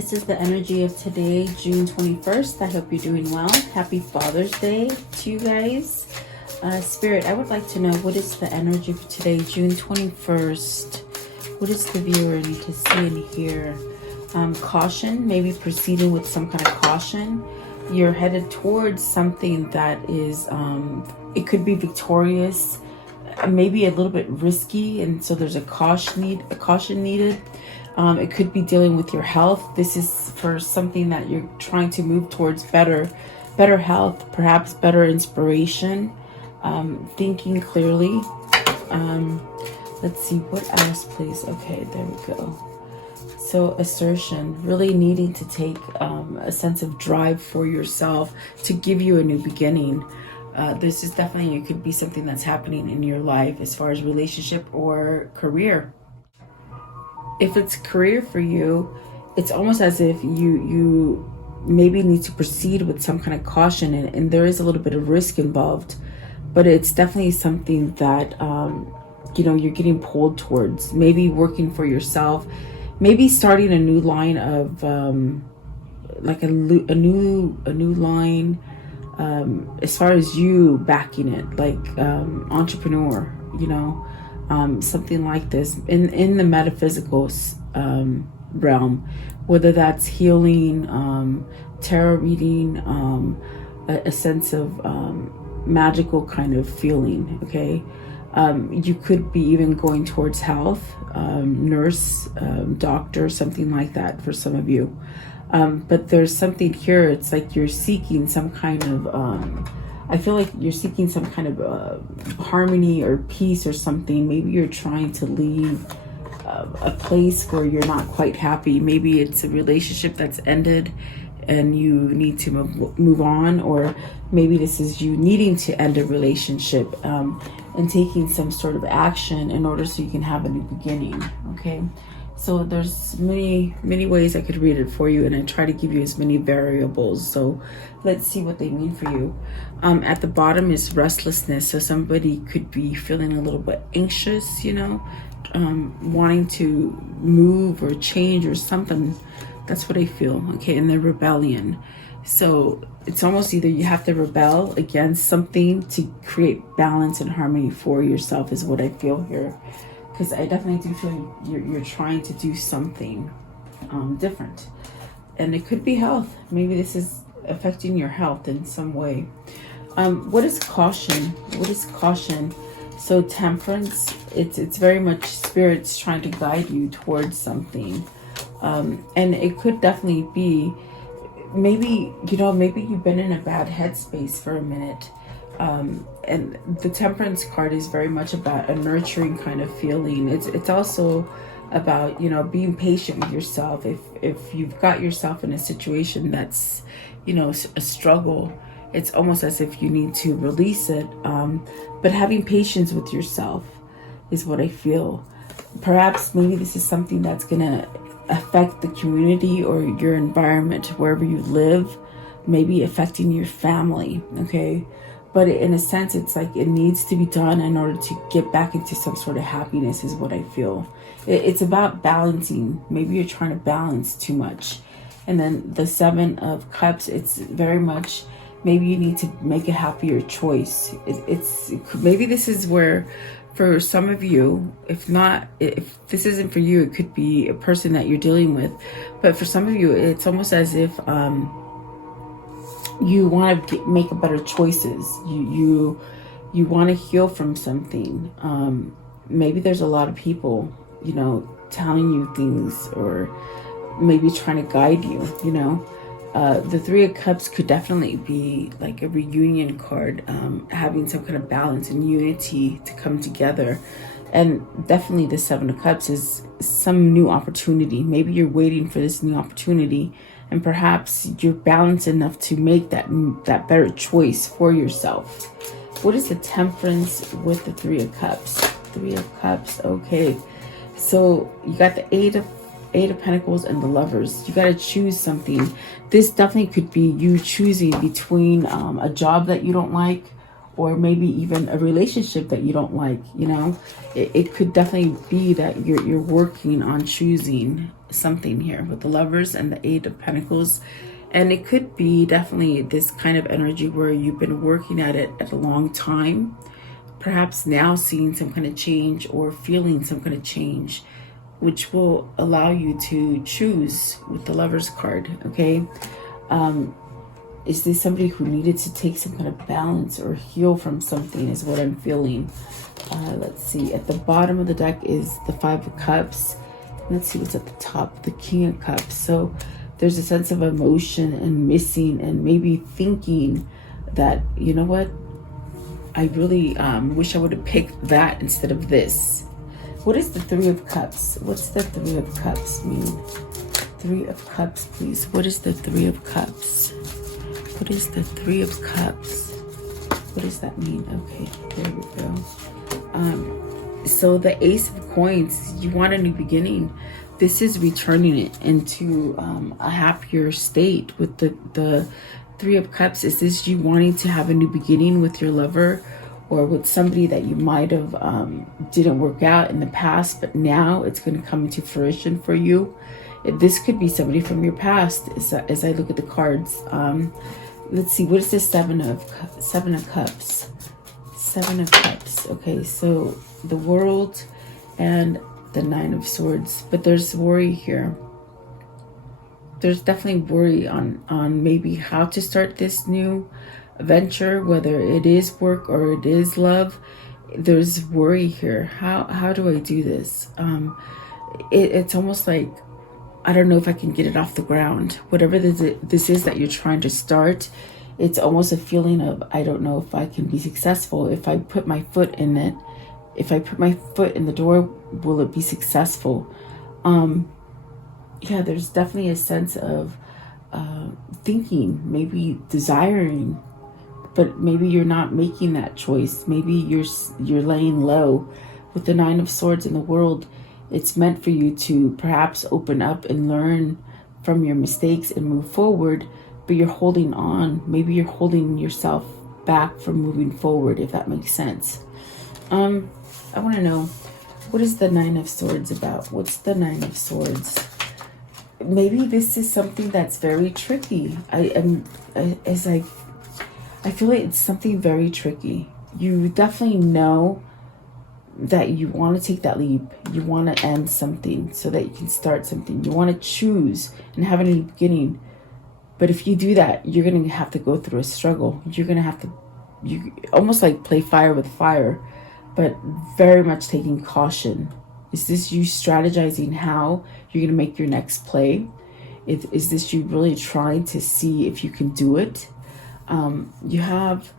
This is the energy of today, June 21st. I hope you're doing well. Happy Father's Day to you guys. Spirit, I would like to know, what is the energy for today, June 21st? What does the viewer need to see and hear? Caution, maybe proceeding with some kind of caution. You're headed towards something that is, it could be victorious, maybe a little bit risky, and so there's a caution needed. It could be dealing with your health. This is for something that you're trying to move towards better health, perhaps better inspiration, thinking clearly. Let's see, what else, please? Okay, there we go. So assertion, really needing to take a sense of drive for yourself to give you a new beginning. This is definitely, it could be something that's happening in your life as far as relationship or career. If it's career for you, it's almost as if you maybe need to proceed with some kind of caution, and there is a little bit of risk involved, but it's definitely something that you're getting pulled towards. Maybe working for yourself, maybe starting a new line of like a new line as far as you backing it, like entrepreneur, something like this in the metaphysical realm, whether that's healing, tarot reading, a sense of magical kind of feeling. Okay, you could be even going towards health, nurse, doctor, something like that for some of you. But there's something here, it's like you're seeking some kind of I feel like you're seeking some kind of harmony or peace or something. Maybe you're trying to leave a place where you're not quite happy. Maybe it's a relationship that's ended and you need to move on, or maybe this is you needing to end a relationship and taking some sort of action in order so you can have a new beginning. Okay, so there's many ways I could read it for you, and I try to give you as many variables. So let's see what they mean for you. At the bottom is restlessness. So somebody could be feeling a little bit anxious, wanting to move or change or something. That's what I feel. Okay, and they're rebellion. So it's almost either you have to rebel against something to create balance and harmony for yourself, is what I feel here. Because I definitely do feel you're trying to do something different. And it could be health. Maybe this is affecting your health in some way. What is caution? What is caution? So temperance, it's very much spirits trying to guide you towards something. And it could definitely be, maybe you've been in a bad headspace for a minute. And the temperance card is very much about a nurturing kind of feeling. It's also about, being patient with yourself. If you've got yourself in a situation that's, a struggle, it's almost as if you need to release it. But having patience with yourself is what I feel. Perhaps maybe this is something that's going to affect the community or your environment, wherever you live, maybe affecting your family. Okay. But in a sense, it's like it needs to be done in order to get back into some sort of happiness, is what I feel. It's about balancing. Maybe you're trying to balance too much. And then the 7 of Cups, it's very much, maybe you need to make a happier choice. Maybe this is where, for some of you, if this isn't for you, it could be a person that you're dealing with. But for some of you, it's almost as if you want to make better choices. You want to heal from something. Maybe there's a lot of people, telling you things, or maybe trying to guide you. The 3 of Cups could definitely be like a reunion card, having some kind of balance and unity to come together. And definitely the 7 of Cups is some new opportunity. Maybe you're waiting for this new opportunity, and perhaps you're balanced enough to make that better choice for yourself. What is the temperance with the 3 of Cups? 3 of Cups, okay. So you got the 8 of Pentacles and the Lovers. You got to choose something. This definitely could be you choosing between a job that you don't like, or maybe even a relationship that you don't like, you know. It could definitely be that you're working on choosing something here with the Lovers and the Eight of Pentacles. And it could be definitely this kind of energy where you've been working at it at a long time, perhaps now seeing some kind of change or feeling some kind of change, which will allow you to choose with the Lovers card, okay? Is this somebody who needed to take some kind of balance or heal from something is what I'm feeling. Let's see. At the bottom of the deck is the Five of Cups. Let's see what's at the top. The King of Cups. So there's a sense of emotion and missing and maybe thinking that, you know what? I really wish I would have picked that instead of this. What is the Three of Cups? What's the Three of Cups mean? Three of Cups, please. What is the Three of Cups? What is the Three of Cups? What does that mean? Okay, there we go. So the Ace of Coins, you want a new beginning. This is returning it into a happier state with the Three of Cups. Is this you wanting to have a new beginning with your lover or with somebody that you might have didn't work out in the past, but now it's going to come into fruition for you? This could be somebody from your past as I look at the cards. Let's see, what is this Seven of Cups? Seven of Cups. Okay, so the World and the Nine of Swords. But there's worry here. There's definitely worry on maybe how to start this new venture, whether it is work or it is love. There's worry here. How do I do this? It's almost like, I don't know if I can get it off the ground. Whatever this is that you're trying to start, it's almost a feeling of, I don't know if I can be successful. If I put my foot in it, if I put my foot in the door, will it be successful? Yeah, there's definitely a sense of thinking, maybe desiring, but maybe you're not making that choice. Maybe you're laying low. With the Nine of Swords in the World, it's meant for you to perhaps open up and learn from your mistakes and move forward, but you're holding on. Maybe you're holding yourself back from moving forward, if that makes sense. I want to know, what is the Nine of Swords about? What's the Nine of Swords? Maybe this is something that's very tricky. I feel like it's something very tricky. You definitely know that you want to take that leap. You want to end something so that you can start something. You want to choose and have a new beginning. But if you do that, you're going to have to go through a struggle. You're going to have to, you almost like play fire with fire, but very much taking caution. Is this you strategizing how you're going to make your next play? Is this you really trying to see if you can do it? You have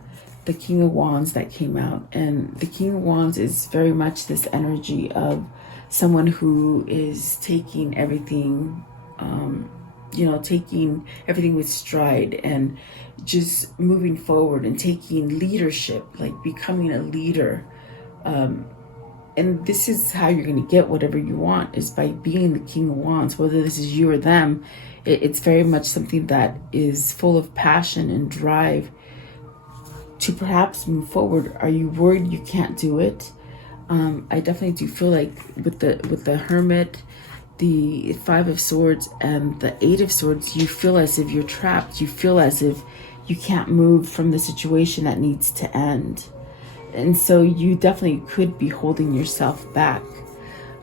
the King of Wands that came out, and the King of Wands is very much this energy of someone who is taking everything, taking everything with stride and just moving forward and taking leadership, like becoming a leader. And this is how you're going to get whatever you want, is by being the King of Wands. Whether this is you or them, it's very much something that is full of passion and drive to perhaps move forward. Are you worried you can't do it? I definitely do feel like with the Hermit, the Five of Swords, and the Eight of Swords, you feel as if you're trapped. You feel as if you can't move from the situation that needs to end. And so you definitely could be holding yourself back.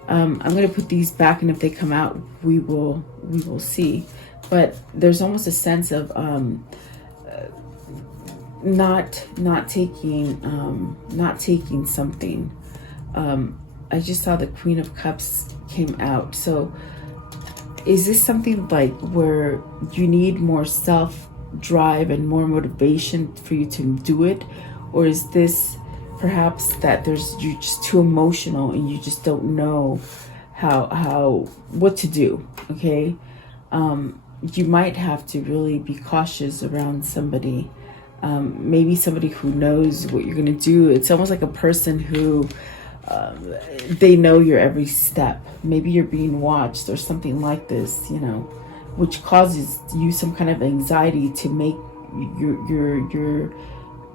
I'm going to put these back, and if they come out, we will see. But there's almost a sense of not taking something. I just saw the Queen of Cups came out. So is this something like where you need more self-drive and more motivation for you to do it? Or is this perhaps that you're just too emotional and you just don't know what to do? Okay, you might have to really be cautious around somebody. Maybe somebody who knows what you're going to do. It's almost like a person who they know your every step. Maybe you're being watched or something like this, which causes you some kind of anxiety to make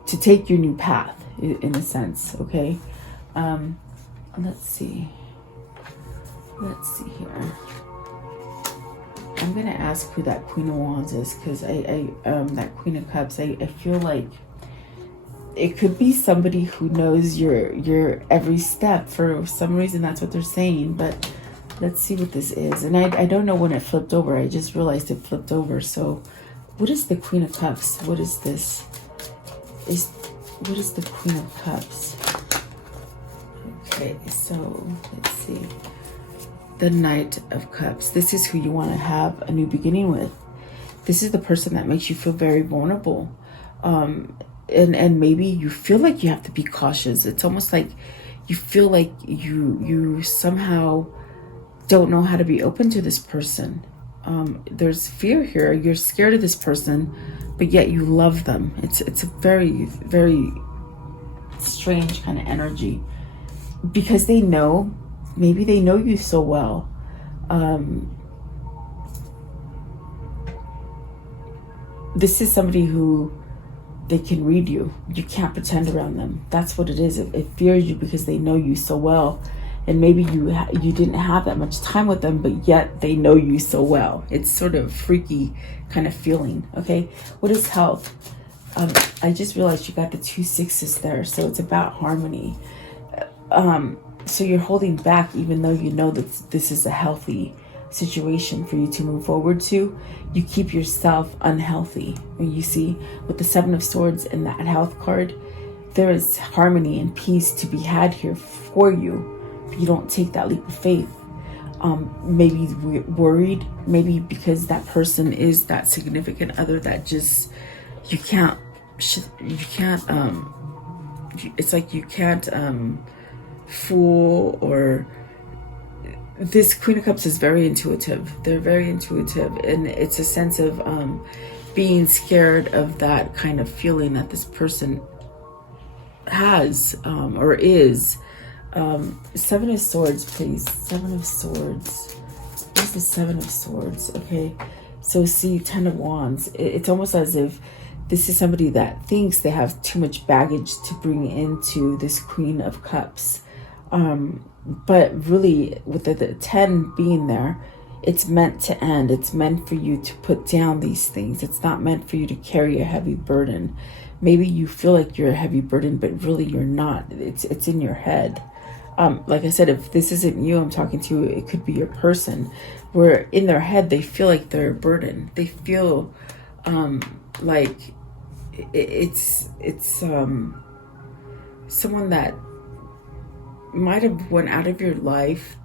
to take your new path, in a sense. Okay. Let's see here. I'm gonna ask who that Queen of Wands is, because that Queen of Cups, I feel like it could be somebody who knows your every step. For some reason, that's what they're saying. But let's see what this is. And I don't know when it flipped over. I just realized it flipped over. So what is the Queen of Cups? What is this? What is the Queen of Cups? Okay, so let's see. The Knight of Cups. This is who you want to have a new beginning with. This is the person that makes you feel very vulnerable. And maybe you feel like you have to be cautious. It's almost like you feel like you somehow don't know how to be open to this person. There's fear here. You're scared of this person, but yet you love them. It's a very, very strange kind of energy, because they know, maybe they know you so well. This is somebody who, they can read you. You can't pretend around them. That's what it is. It fears you because they know you so well. And maybe you didn't have that much time with them, but yet they know you so well. It's sort of freaky kind of feeling. Okay, what is health? I just realized you got the 2 6s there, so it's about harmony. So you're holding back, even though you know that this is a healthy situation for you to move forward to. You keep yourself unhealthy. When you see with the 7 of Swords and that health card, there is harmony and peace to be had here for you. You don't take that leap of faith. Maybe worried, maybe because that person is that significant other that just it's like you can't fool. Or this Queen of Cups is very intuitive. They're very intuitive, and it's a sense of being scared of that kind of feeling that this person has or is. 7 of Swords, please. 7 of Swords. Where's the 7 of Swords? Okay, so see, 10 of Wands. It's almost as if this is somebody that thinks they have too much baggage to bring into this Queen of Cups. But really, with the 10 being there, it's meant to end. It's meant for you to put down these things. It's not meant for you to carry a heavy burden. Maybe you feel like you're a heavy burden, but really you're not. It's in your head. Like I said, if this isn't you I'm talking to, it could be your person, where in their head they feel like they're a burden. They feel like it's someone that might have went out of your life,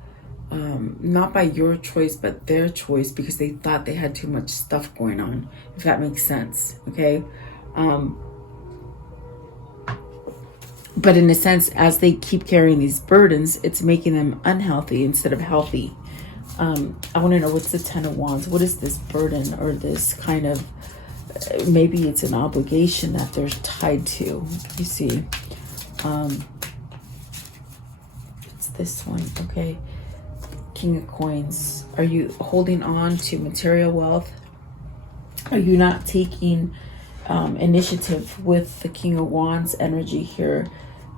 not by your choice but their choice, because they thought they had too much stuff going on, if that makes sense. Okay. But in a sense, as they keep carrying these burdens, it's making them unhealthy instead of healthy. I want to know, what's the 10 of Wands? What is this burden, or this kind of, maybe it's an obligation that they're tied to. You see, it's this one. Okay, King of Coins. Are you holding on to material wealth? Are you not taking initiative with the King of Wands energy here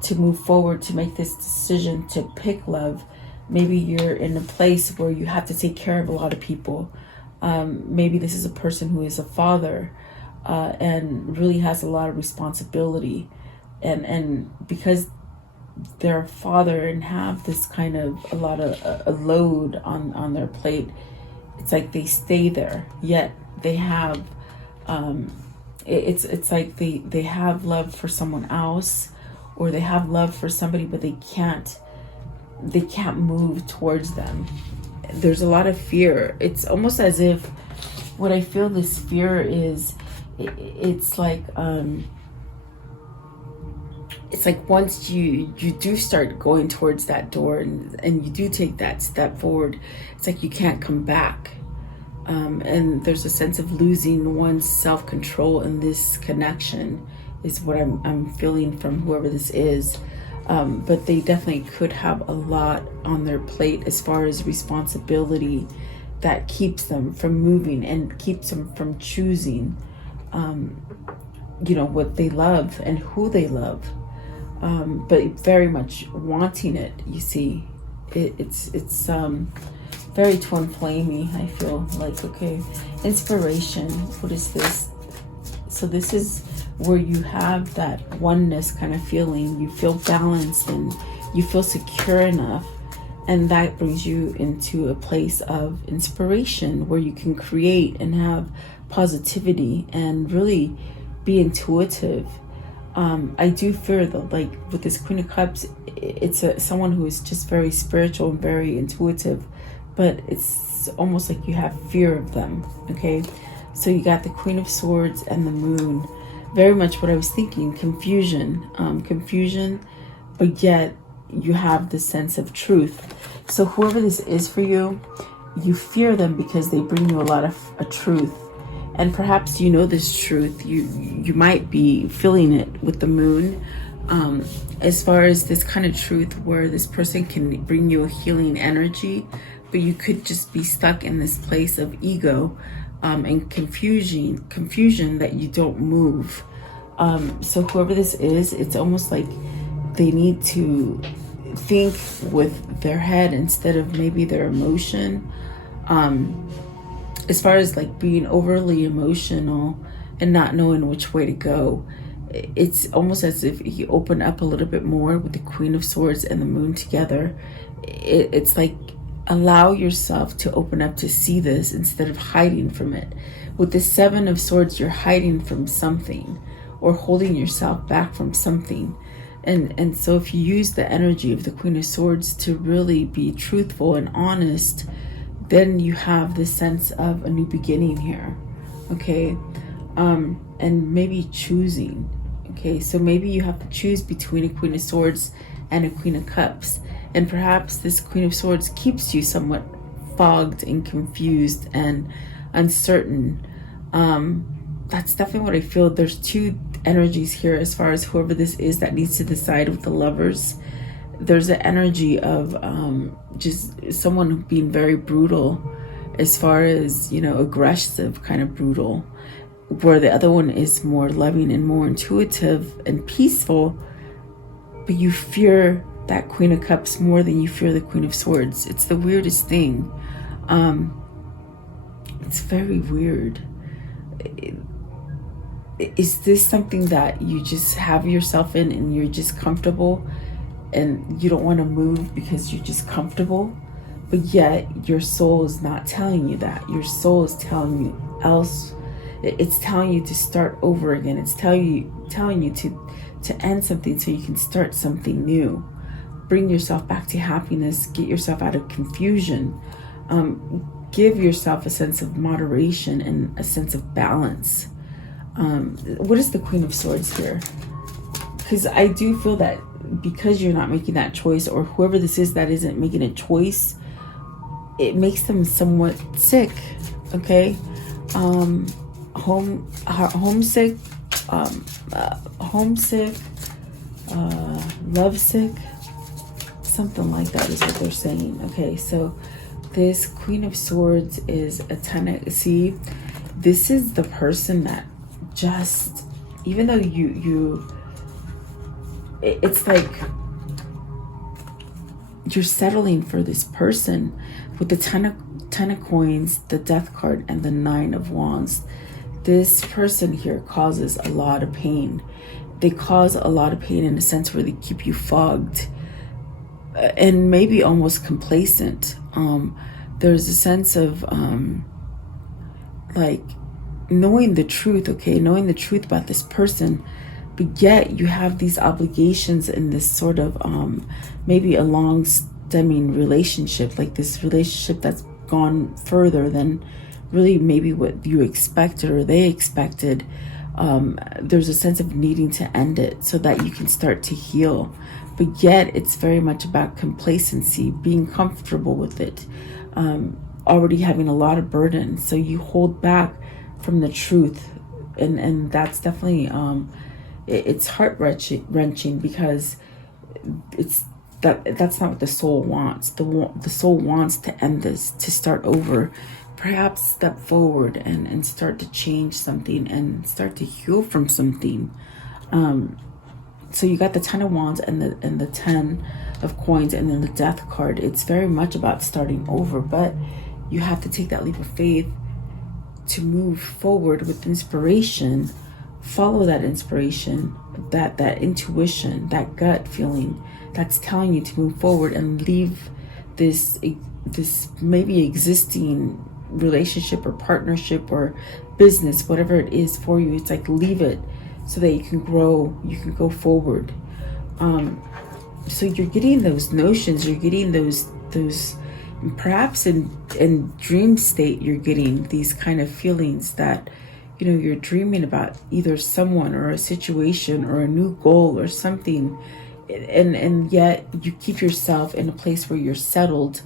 to move forward, to make this decision to pick love? Maybe you're in a place where you have to take care of a lot of people. Maybe this is a person who is a father and really has a lot of responsibility, and because they're a father and have this kind of a lot of a load on their plate, it's like they stay there, yet they have it's like they have love for someone else, or they have love for somebody, but they can't move towards them. There's a lot of fear. It's almost as if, what I feel this fear is, it's like once you do start going towards that door, and you do take that step forward, it's like you can't come back. And there's a sense of losing one's self-control in this connection, is what I'm feeling from whoever this is. But they definitely could have a lot on their plate as far as responsibility that keeps them from moving and keeps them from choosing. you know, what they love and who they love, but very much wanting it. You see, it's very twin flamey. I feel like, okay, inspiration. What is this? So this is where you have that oneness kind of feeling. You feel balanced and you feel secure enough, and that brings you into a place of inspiration where you can create and have positivity and really be intuitive. I do fear though, like with this Queen of Cups, it's someone who is just very spiritual and very intuitive, but it's almost like you have fear of them. Okay, so you got the Queen of Swords and the Moon. Very much what I was thinking, confusion, but yet you have this sense of truth. So whoever this is for you, you fear them because they bring you a lot of a truth. And perhaps you know this truth. You might be feeling it with the Moon, as far as this kind of truth where this person can bring you a healing energy, but you could just be stuck in this place of ego, and confusion that you don't move. So whoever this is, it's almost like they need to think with their head instead of maybe their emotion. As far as like being overly emotional and not knowing which way to go, it's almost as if you open up a little bit more with the Queen of Swords and the Moon together. It's like, allow yourself to open up to see this instead of hiding from it. With the Seven of Swords, you're hiding from something or holding yourself back from something. And so if you use the energy of the Queen of Swords to really be truthful and honest, then you have this sense of a new beginning here. Okay, and maybe choosing. Okay, so maybe you have to choose between a Queen of Swords and a Queen of Cups. And perhaps this Queen of Swords keeps you somewhat fogged and confused and uncertain. That's definitely what I feel. There's two energies here as far as whoever this is that needs to decide with the Lovers. There's an energy of just someone being very brutal as far as, you know, aggressive, kind of brutal, where the other one is more loving and more intuitive and peaceful, but you fear that Queen of Cups more than you fear the Queen of Swords. It's the weirdest thing. It's very weird. Is this something that you just have yourself in and you're just comfortable and you don't want to move because you're just comfortable, but yet your soul is not telling you that? Your soul is telling you else. It's telling you to start over again. It's telling you to end something so you can start something new. Bring yourself back to happiness. Get yourself out of confusion. Give yourself a sense of moderation and a sense of balance. What is the Queen of Swords here? Because I do feel that because you're not making that choice, or whoever this is that isn't making a choice, it makes them somewhat sick. Okay, homesick, lovesick, something like that is what they're saying. Okay, so this Queen of Swords is a ton of, see, this is the person that just, even though it's like you're settling for this person with the ten of coins, the Death card, and the Nine of Wands. This person here causes a lot of pain. They cause a lot of pain in a sense where they keep you fogged and maybe almost complacent. There's a sense of like knowing the truth, okay, knowing the truth about this person, but yet you have these obligations in this sort of maybe a long stemming relationship, like this relationship that's gone further than really maybe what you expected or they expected. There's a sense of needing to end it so that you can start to heal, but yet it's very much about complacency, being comfortable with it, already having a lot of burden, so you hold back from the truth, and that's definitely it's heart-wrenching because that's not what the soul wants. The soul wants to end this, to start over, perhaps step forward and start to change something and start to heal from something. So you got the 10 of Wands and the 10 of Coins, and then the Death card. It's very much about starting over, but you have to take that leap of faith to move forward with inspiration. Follow that inspiration, that intuition, that gut feeling that's telling you to move forward and leave this maybe existing relationship or partnership or business, whatever it is for you. It's like, leave it so that you can grow, you can go forward. So you're getting those notions, you're getting those perhaps in dream state, you're getting these kind of feelings that, you know, you're dreaming about either someone or a situation or a new goal or something, and yet you keep yourself in a place where you're settled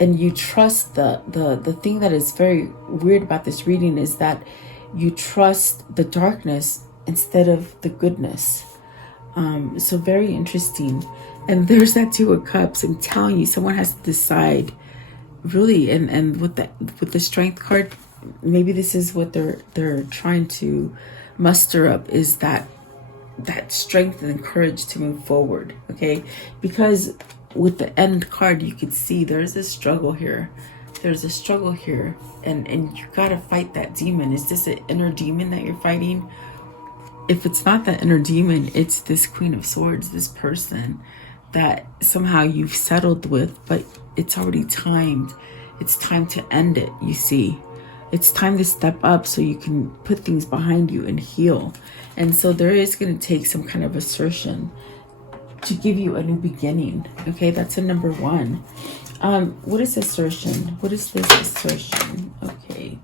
and you trust. The thing that is very weird about this reading is that you trust the darkness instead of the goodness. So very interesting. And there's that Two of Cups. I'm telling you, someone has to decide, really. And with the Strength card, maybe this is what they're trying to muster up, is that strength and courage to move forward. Okay, because with the End card, you could see there's a struggle here. There's a struggle here, and you gotta fight that demon. Is this an inner demon that you're fighting? If it's not that inner demon, it's this Queen of Swords, this person that somehow you've settled with, but it's already timed. It's time to end it, you see. It's time to step up so you can put things behind you and heal. And so there is going to take some kind of assertion to give you a new beginning. Okay, that's a number one. What is assertion? What is this assertion? Okay,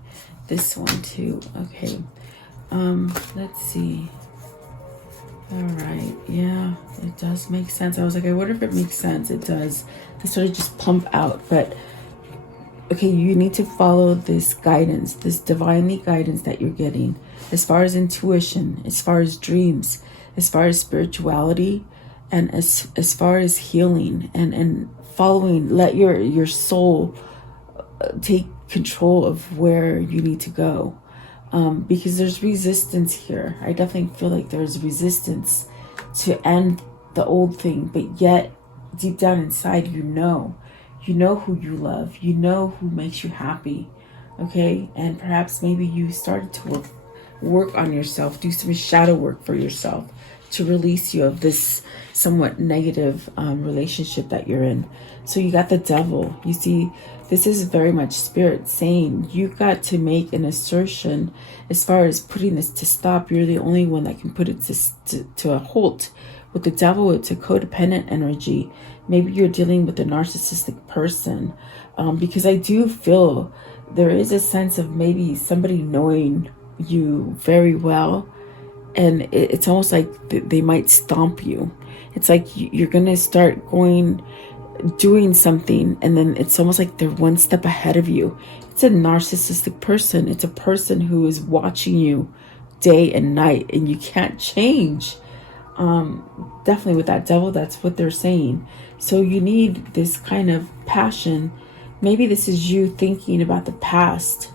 this one too. Okay. Let's see. All right, yeah, it does make sense. I was like, I wonder if it makes sense. It does. They sort of just pump out, but okay, you need to follow this guidance, this divinely guidance that you're getting, as far as intuition, as far as dreams, as far as spirituality, and as far as healing and following. Let your soul take control of where you need to go. Because there's resistance here. I definitely feel like there's resistance to end the old thing, but yet deep down inside, you know who you love, you know who makes you happy. Okay, and perhaps maybe you started to work on yourself, do some shadow work for yourself to release you of this somewhat negative relationship that you're in. So you got the Devil. You see, this is very much Spirit saying you've got to make an assertion as far as putting this to stop. You're the only one that can put it to a halt. With the Devil, it's a codependent energy. Maybe you're dealing with a narcissistic person, because I do feel there is a sense of maybe somebody knowing you very well, and it's almost like they might stomp you. It's like you're going to start doing something, and then it's almost like they're one step ahead of you. It's a narcissistic person. It's a person who is watching you day and night, and you can't change. Definitely with that Devil, that's what they're saying. So you need this kind of passion. Maybe this is you thinking about the past.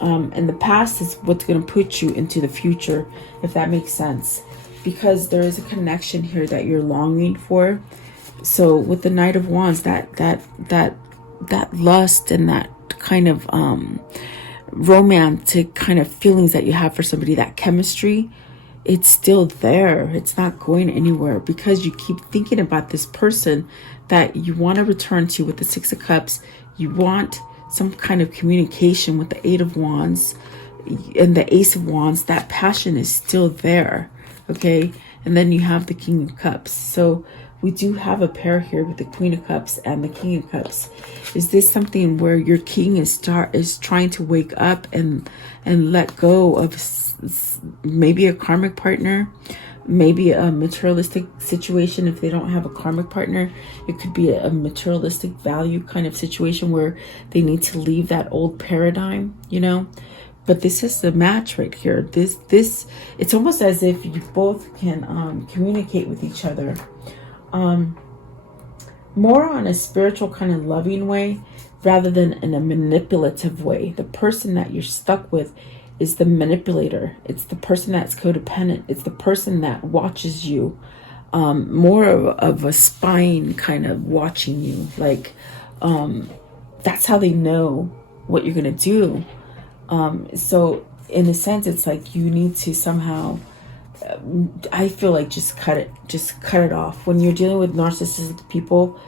And the past is what's going to put you into the future, if that makes sense. Because there is a connection here that you're longing for. So with the Knight of Wands, that lust and that kind of romantic kind of feelings that you have for somebody, that chemistry, it's still there. It's not going anywhere because you keep thinking about this person that you want to return to. With the Six of Cups, you want some kind of communication. With the Eight of Wands and the Ace of Wands, that passion is still there. Okay, and then you have the King of Cups. So we do have a pair here with the Queen of Cups and the King of Cups. Is this something where your king is trying to wake up and let go of maybe a karmic partner, maybe a materialistic situation? If they don't have a karmic partner, it could be a materialistic value kind of situation where they need to leave that old paradigm, you know. But this is the match right here. This it's almost as if you both can communicate with each other. More on a spiritual kind of loving way. rather than in a manipulative way. The person that you're stuck with is the manipulator. It's the person that's codependent. It's the person that watches you, more of a spying kind of watching you. Like, that's how they know what you're going to do. So in a sense, it's like you need to somehow, I feel like just cut it off. When you're dealing with narcissistic people,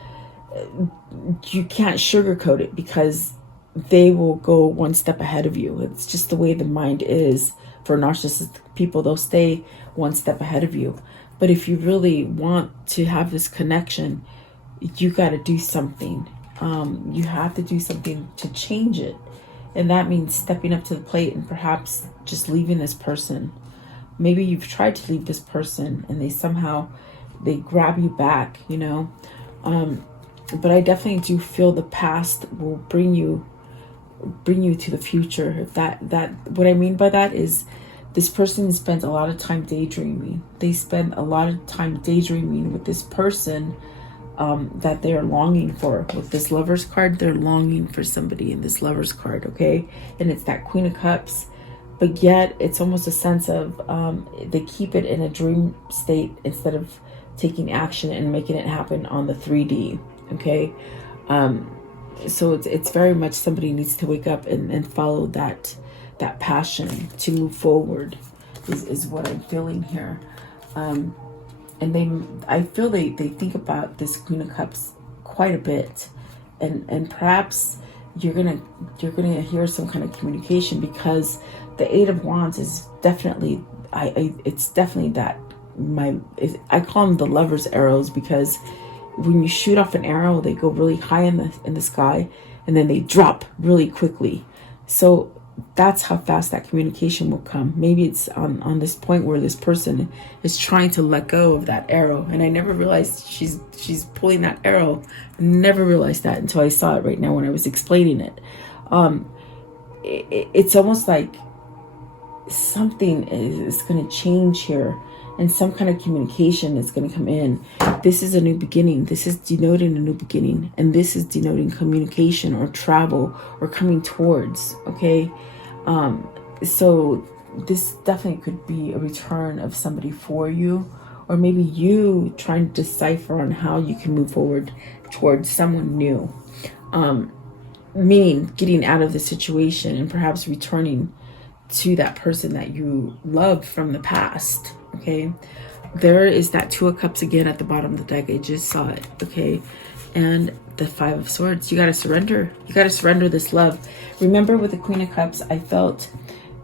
you can't sugarcoat it, because they will go one step ahead of you. It's just the way the mind is for narcissistic people. They'll stay one step ahead of you. But if you really want to have this connection, you got to do something. You have to do something to change it. And that means stepping up to the plate and perhaps just leaving this person. Maybe you've tried to leave this person and they grab you back, you know. But I definitely do feel the past will bring you to the future. If that what I mean by that is, this person spends a lot of time daydreaming. They spend a lot of time daydreaming with this person that they are longing for. With this Lover's card, they're longing for somebody in this Lover's card, okay? And it's that Queen of Cups, but yet it's almost a sense of they keep it in a dream state instead of taking action and making it happen on the 3D, okay? So it's very much somebody needs to wake up and follow that passion to move forward is what I'm feeling here. And I feel they think about this Queen of Cups quite a bit, and perhaps you're gonna hear some kind of communication, because the Eight of Wands is definitely it's definitely that I call them the lover's arrows, because when you shoot off an arrow, they go really high in the sky and then they drop really quickly. So that's how fast that communication will come. Maybe it's on this point where this person is trying to let go of that arrow. And I never realized she's pulling that arrow. Never realized that until I saw it right now when I was explaining it. It's almost like something is going to change here, and some kind of communication is going to come in. This is a new beginning. This is denoting a new beginning, and this is denoting communication or travel or coming towards, okay? So this definitely could be a return of somebody for you, or maybe you trying to decipher on how you can move forward towards someone new, meaning getting out of the situation and perhaps returning to that person that you loved from the past, okay? There is that Two of Cups again at the bottom of the deck. I just saw it, okay? And the Five of Swords. You got to surrender. You got to surrender this love. Remember, with the Queen of Cups, I felt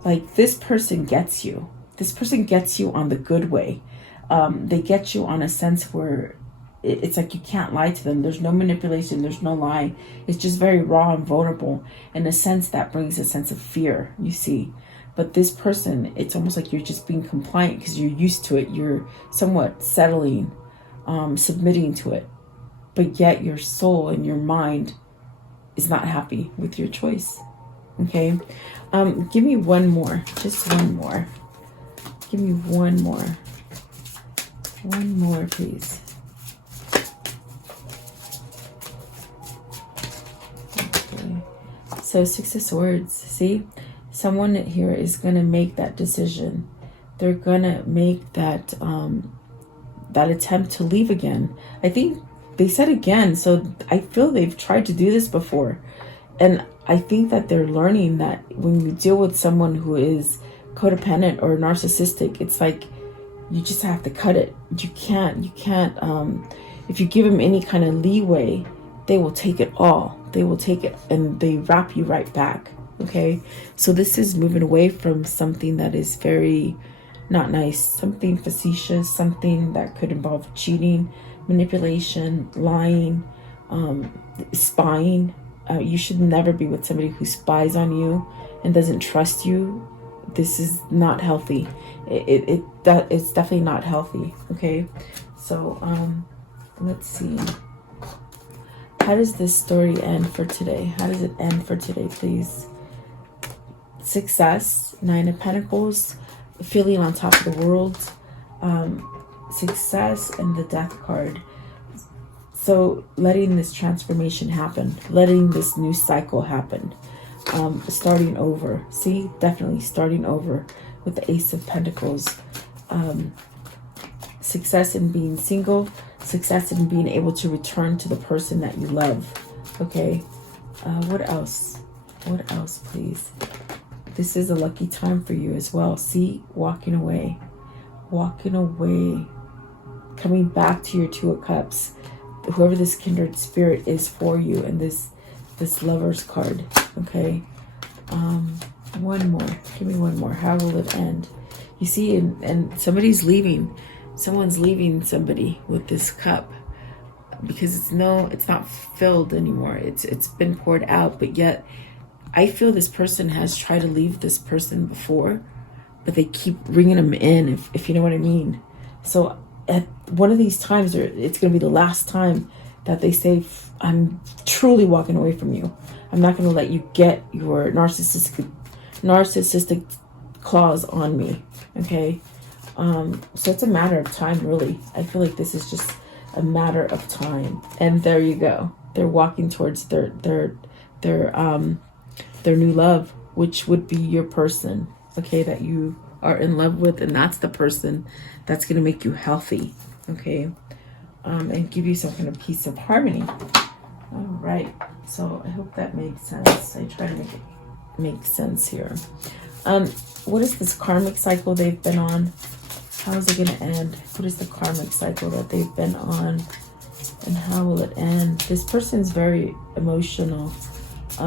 like this person gets you. This person gets you on the good way. They get you on a sense where it's like you can't lie to them. There's no manipulation. There's no lie. It's just very raw and vulnerable. In a sense, that brings a sense of fear, you see. But this person, it's almost like you're just being compliant because you're used to it. You're somewhat settling, submitting to it. But yet your soul and your mind is not happy with your choice. Okay? Give me one more. Just one more. Give me one more. One more, please. Okay. So Six of Swords. See? Someone here is going to make that decision. They're going to make that that attempt to leave again. I think they said again, so I feel they've tried to do this before. And I think that they're learning that when you deal with someone who is codependent or narcissistic, it's like you just have to cut it. You can't, if you give them any kind of leeway, they will take it all. They will take it and they wrap you right back. Okay, so this is moving away from something that is very not nice, something facetious, something that could involve cheating, manipulation, lying, spying. You should never be with somebody who spies on you and doesn't trust you. This is not healthy. It's definitely not healthy. Okay, so let's see. How does this story end for today? How does it end for today, please? Success, Nine of Pentacles, feeling on top of the world, success, and the Death card. So letting this transformation happen, letting this new cycle happen, starting over. See, definitely starting over with the Ace of Pentacles. Success in being single, success in being able to return to the person that you love. Okay, what else? What else, please? This is a lucky time for you as well. See, walking away, coming back to your Two of Cups. Whoever this kindred spirit is for you, and this Lover's card. Okay, one more. Give me one more. How will it end? You see, and somebody's leaving. Someone's leaving somebody with this cup, because it's not filled anymore. It's been poured out, but yet I feel this person has tried to leave this person before, but they keep bringing them in, if you know what I mean. So at one of these times, or it's going to be the last time that they say, I'm truly walking away from you. I'm not going to let you get your narcissistic claws on me. Okay. So it's a matter of time, really. I feel like this is just a matter of time. And there you go. They're walking towards their new love, which would be your person, okay, that you are in love with, and that's the person that's going to make you healthy, okay, and give you some kind of peace of harmony. All right. So I hope that makes sense. I try to make it make sense here. What is this karmic cycle they've been on? How is it going to end? What is the karmic cycle that they've been on? And how will it end? This person's very emotional.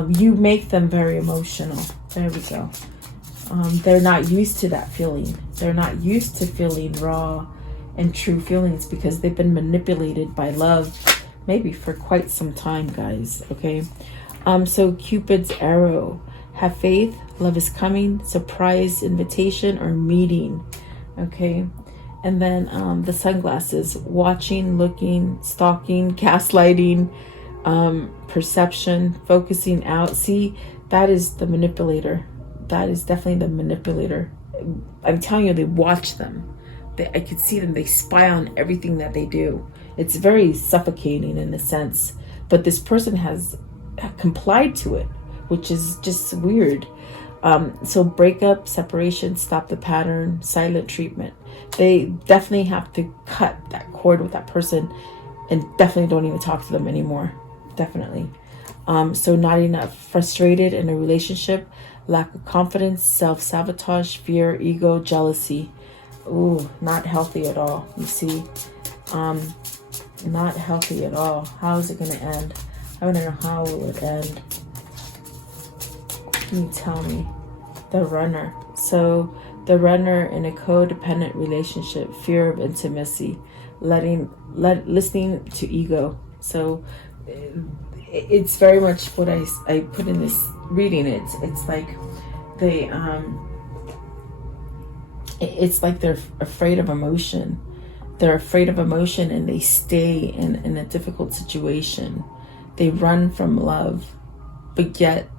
You make them very emotional. There we go. They're not used to that feeling. They're not used to feeling raw and true feelings, because they've been manipulated by love, maybe for quite some time, guys. Okay. So Cupid's arrow. Have faith. Love is coming. Surprise invitation or meeting. Okay, and then the sunglasses, watching, looking, stalking, gaslighting, perception, focusing out. See, that is the manipulator. That is definitely the manipulator. I'm telling you, they watch them. I could see them. They spy on everything that they do. It's very suffocating in a sense, but this person has complied to it, which is just weird. So breakup, separation, stop the pattern, silent treatment. They definitely have to cut that cord with that person, and definitely don't even talk to them anymore. Definitely. So not enough. Frustrated in a relationship, lack of confidence, self-sabotage, fear, ego, jealousy. Ooh, not healthy at all. You see, not healthy at all. How is it going to end? I want to know, how will it end? Can you tell me? The runner. So the runner in a codependent relationship, fear of intimacy, listening to ego. So it's very much what I put in this reading. It's like it's like they're afraid of emotion. They're afraid of emotion, and they stay in a difficult situation. They run from love, but yet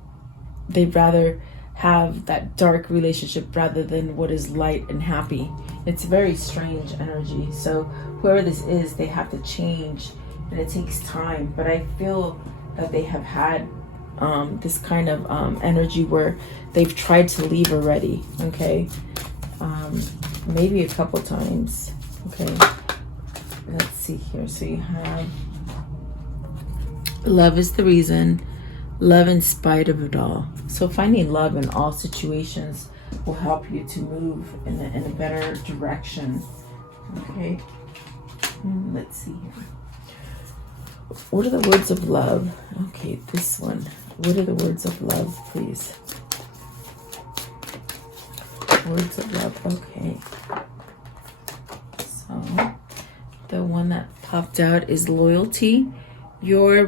they'd rather have that dark relationship rather than what is light and happy. It's very strange energy. So whoever this is, they have to change, and it takes time. But I feel that they have had this kind of energy where they've tried to leave already. Okay, maybe a couple times. Okay, let's see here. So you have love is the reason. Love in spite of it all. So finding love in all situations will help you to move in a better direction. Okay. Let's see here. What are the words of love? Okay, this one. What are the words of love, please? Words of love. Okay. So the one that popped out is loyalty. Your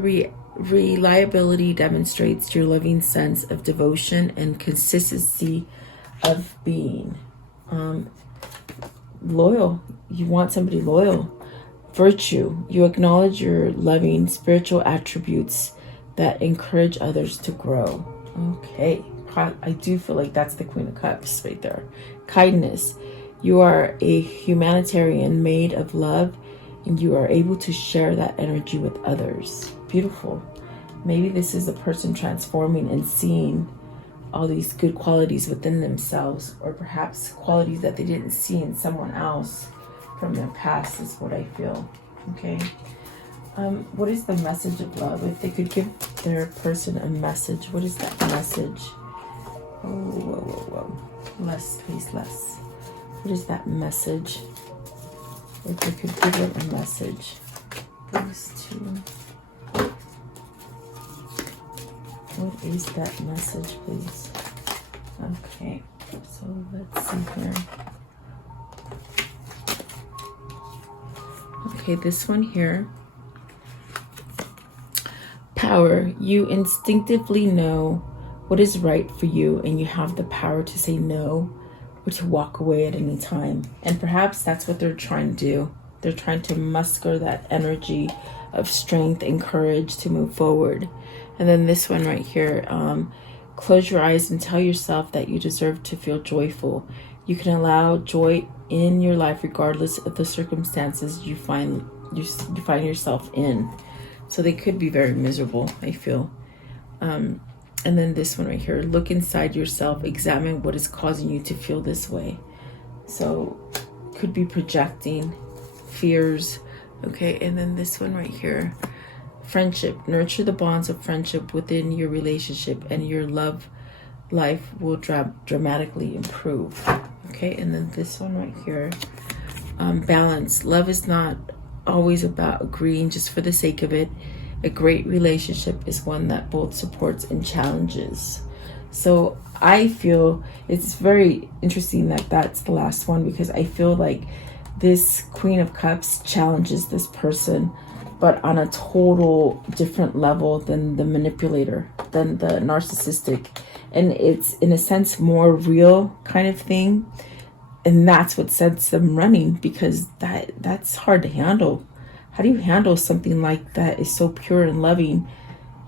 reliability demonstrates your loving sense of devotion and consistency of being. Loyal. You want somebody loyal. Virtue. You acknowledge your loving spiritual attributes that encourage others to grow. Okay. I do feel like that's the Queen of Cups right there. Kindness. You are a humanitarian made of love. and you are able to share that energy with others. Beautiful. Maybe this is a person transforming and seeing all these good qualities within themselves, or perhaps qualities that they didn't see in someone else from their past is what I feel. Okay. What is the message of love? If they could give their person a message, what is that message? Oh, whoa. Less, please, less. What is that message? If they could give them a message. Those two. What is that message, please? Okay, so let's see here. Okay, this one here. Power. You instinctively know what is right for you, and you have the power to say no or to walk away at any time. And perhaps that's what they're trying to do. They're trying to muster that energy of strength and courage to move forward. And then this one right here, close your eyes and tell yourself that you deserve to feel joyful. You can allow joy in your life regardless of the circumstances you find yourself in. So they could be very miserable, I feel. And then this one right here, look inside yourself, examine what is causing you to feel this way. So could be projecting fears. Okay, and then this one right here, friendship. Nurture the bonds of friendship within your relationship, and your love life will dramatically improve. Okay, and then this one right here, balance. Love is not always about agreeing just for the sake of it. A great relationship is one that both supports and challenges. So I feel it's very interesting that that's the last one, because I feel like this Queen of Cups challenges this person, but on a total different level than the manipulator, than the narcissistic. And it's in a sense more real kind of thing. And that's what sets them running, because that's hard to handle. How do you handle something like that is so pure and loving,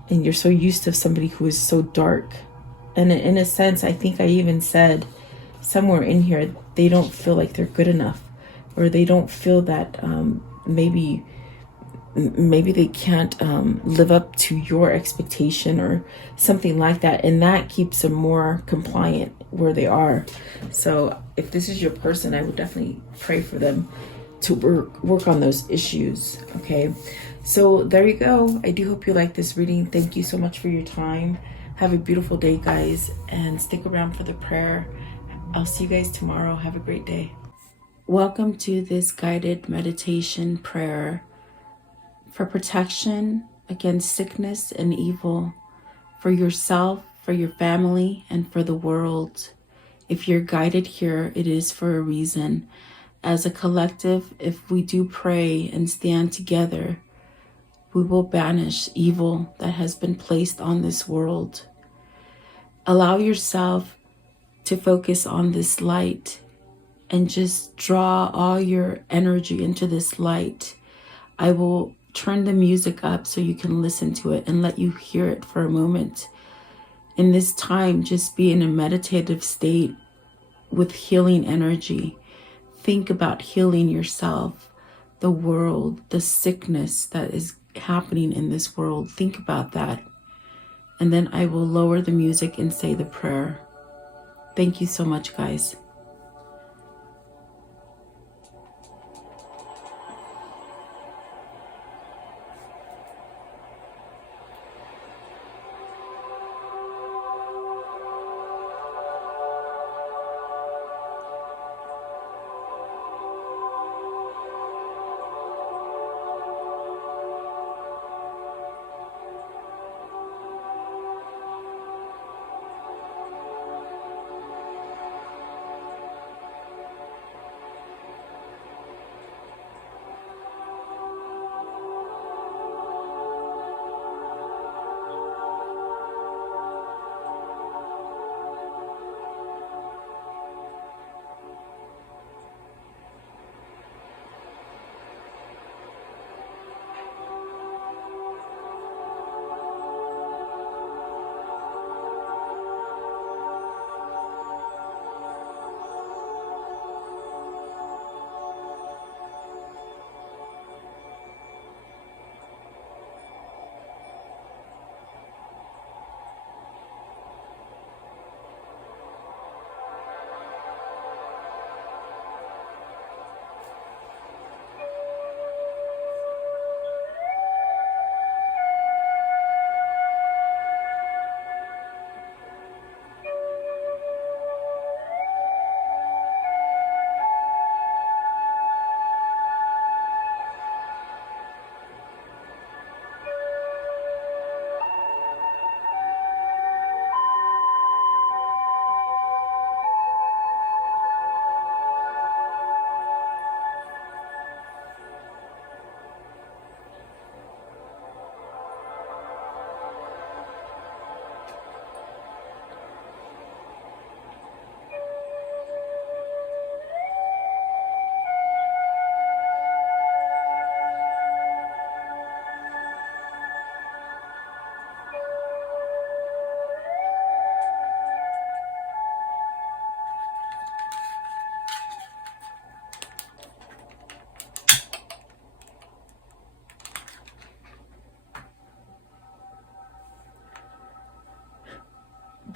and you're so used to somebody who is so dark? And in a sense, I think I even said somewhere in here, they don't feel like they're good enough, or they don't feel that maybe they can't live up to your expectation or something like that. And that keeps them more compliant where they are. So if this is your person, I would definitely pray for them to work on those issues. Okay, so there you go. I do hope you like this reading. Thank you so much for your time. Have a beautiful day, guys, and stick around for the prayer. I'll see you guys tomorrow. Have a great day. Welcome to this guided meditation prayer for protection against sickness and evil, for yourself, for your family, and for the world. If you're guided here, it is for a reason. As a collective, if we do pray and stand together, we will banish evil that has been placed on this world. Allow yourself to focus on this light and just draw all your energy into this light. I will turn the music up so you can listen to it and let you hear it for a moment. In this time, just be in a meditative state with healing energy. Think about healing yourself, the world, the sickness that is happening in this world. Think about that. And then I will lower the music and say the prayer. Thank you so much, guys.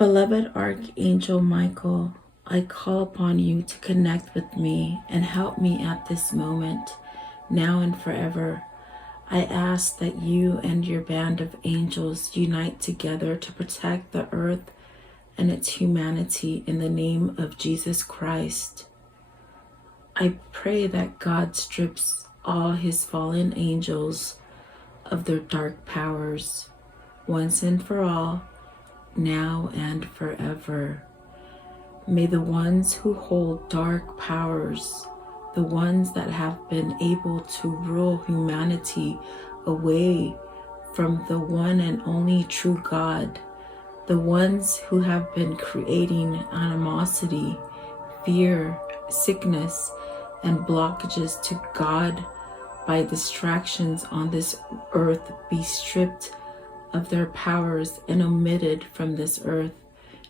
Beloved Archangel Michael, I call upon you to connect with me and help me at this moment, now and forever. I ask that you and your band of angels unite together to protect the earth and its humanity in the name of Jesus Christ. I pray that God strips all his fallen angels of their dark powers, once and for all, now and forever. May the ones who hold dark powers, the ones that have been able to rule humanity away from the one and only true God, the ones who have been creating animosity, fear, sickness, and blockages to God by distractions on this earth be stripped of their powers and omitted from this earth,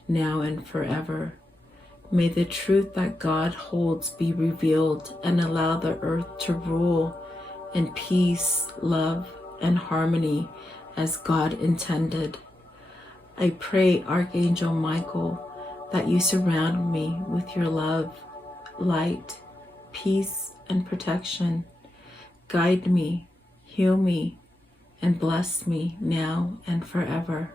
now and forever. May the truth that God holds be revealed and allow the earth to rule in peace, love, and harmony as God intended. I pray, Archangel Michael, that you surround me with your love, light, peace, and protection. Guide me, heal me, and bless me now and forever.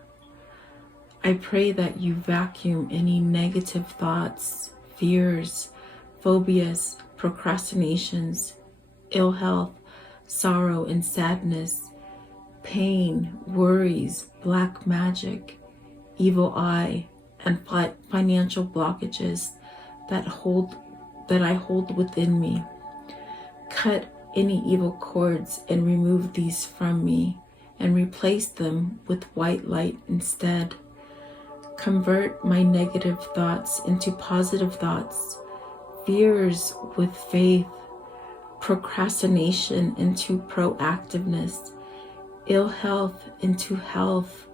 I pray that you vacuum any negative thoughts, fears, phobias, procrastinations, ill health, sorrow and sadness, pain, worries, black magic, evil eye, and financial blockages that I hold within me. Cut any evil cords and remove these from me and replace them with white light instead. Convert my negative thoughts into positive thoughts, fears with faith, procrastination into proactiveness, ill health into health,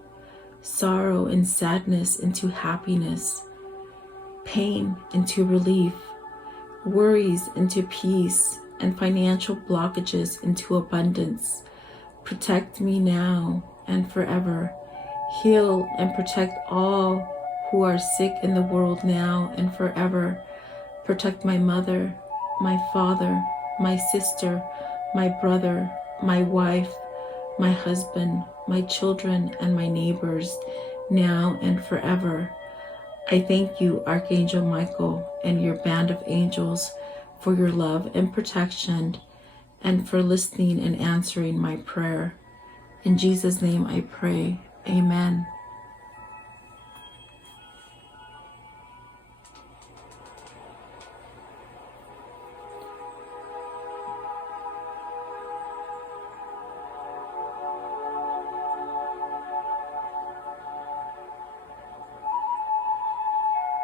sorrow and sadness into happiness, pain into relief, worries into peace, and financial blockages into abundance. Protect me now and forever. Heal and protect all who are sick in the world now and forever. Protect my mother, my father, my sister, my brother, my wife, my husband, my children, and my neighbors now and forever. I thank you, Archangel Michael, and your band of angels for your love and protection and for listening and answering my prayer. In Jesus' name I pray. Amen.